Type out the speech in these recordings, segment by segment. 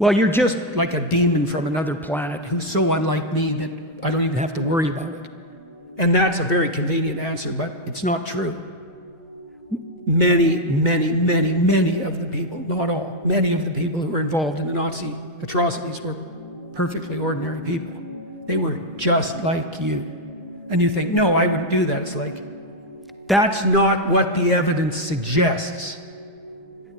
Well, you're just like a demon from another planet who's so unlike me that I don't even have to worry about it. And that's a very convenient answer, but it's not true. Many of the people, not all, many of the people who were involved in the Nazi atrocities were perfectly ordinary people. They were just like you. And you think, no, I wouldn't do that. It's like, that's not what the evidence suggests.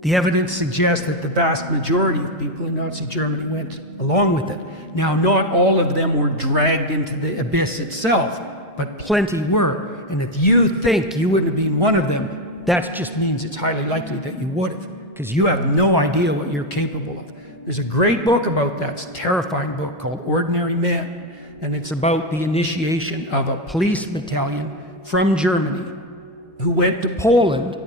The evidence suggests that the vast majority of people in Nazi Germany went along with it. Now, not all of them were dragged into the abyss itself, but plenty were. And if you think you wouldn't have been one of them, that just means it's highly likely that you would have, because you have no idea what you're capable of. There's a great book about that. It's a terrifying book called Ordinary Men. And it's about the initiation of a police battalion from Germany who went to Poland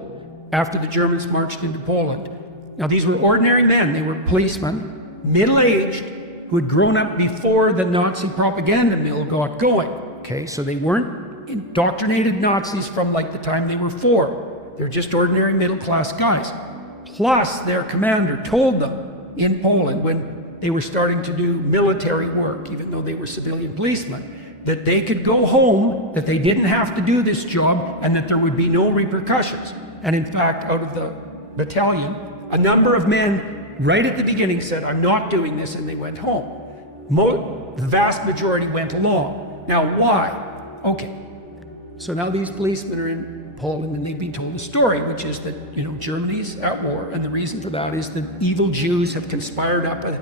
after the Germans marched into Poland. Now, these were ordinary men. They were policemen, middle-aged, who had grown up before the Nazi propaganda mill got going. Okay, so they weren't indoctrinated Nazis from like the time they were 4. They're just ordinary middle-class guys. Plus, their commander told them in Poland, when they were starting to do military work, even though they were civilian policemen, that they could go home, that they didn't have to do this job, and that there would be no repercussions. And in fact, out of the battalion, a number of men right at the beginning said, I'm not doing this, and they went home. The vast majority went along. Now, why? Okay, so now these policemen are in Poland, and they've been told a story, which is that, Germany's at war, and the reason for that is that evil Jews have conspired up a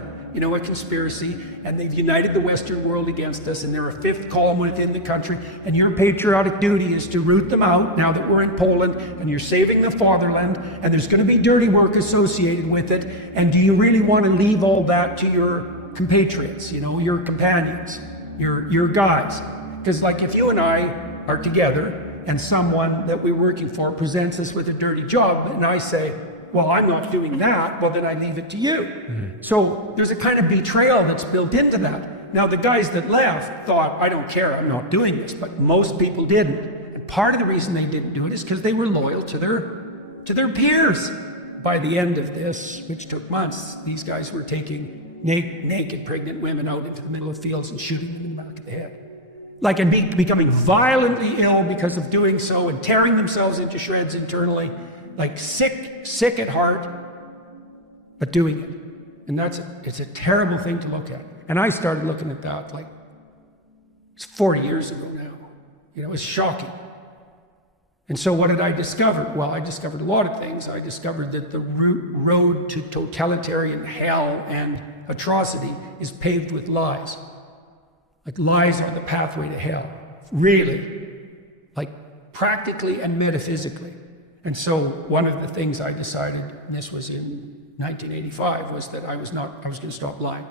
conspiracy, and they've united the Western world against us, and they're a fifth column within the country, and your patriotic duty is to root them out now that we're in Poland, and you're saving the fatherland, and there's going to be dirty work associated with it, and do you really want to leave all that to your compatriots, your companions, your guys? Because like if you and I are together, and someone that we're working for presents us with a dirty job, and I say, well, I'm not doing that, well, then I leave it to you. Mm-hmm. So there's a kind of betrayal that's built into that. Now, the guys that left thought, I don't care, I'm not doing this, but most people didn't. And part of the reason they didn't do it is because they were loyal to their peers. By the end of this, which took months, these guys were taking naked pregnant women out into the middle of fields and shooting them in the back of the head. And becoming violently ill because of doing so, and tearing themselves into shreds internally. Like sick at heart, but doing it. And it's a terrible thing to look at. And I started looking at that it's 40 years ago now. It's shocking. And so what did I discover? Well, I discovered a lot of things. I discovered that the road to totalitarian hell and atrocity is paved with lies. Like lies are the pathway to hell. Really. Like practically and metaphysically. And so one of the things I decided, and this was in 1985, was that I was going to stop lying.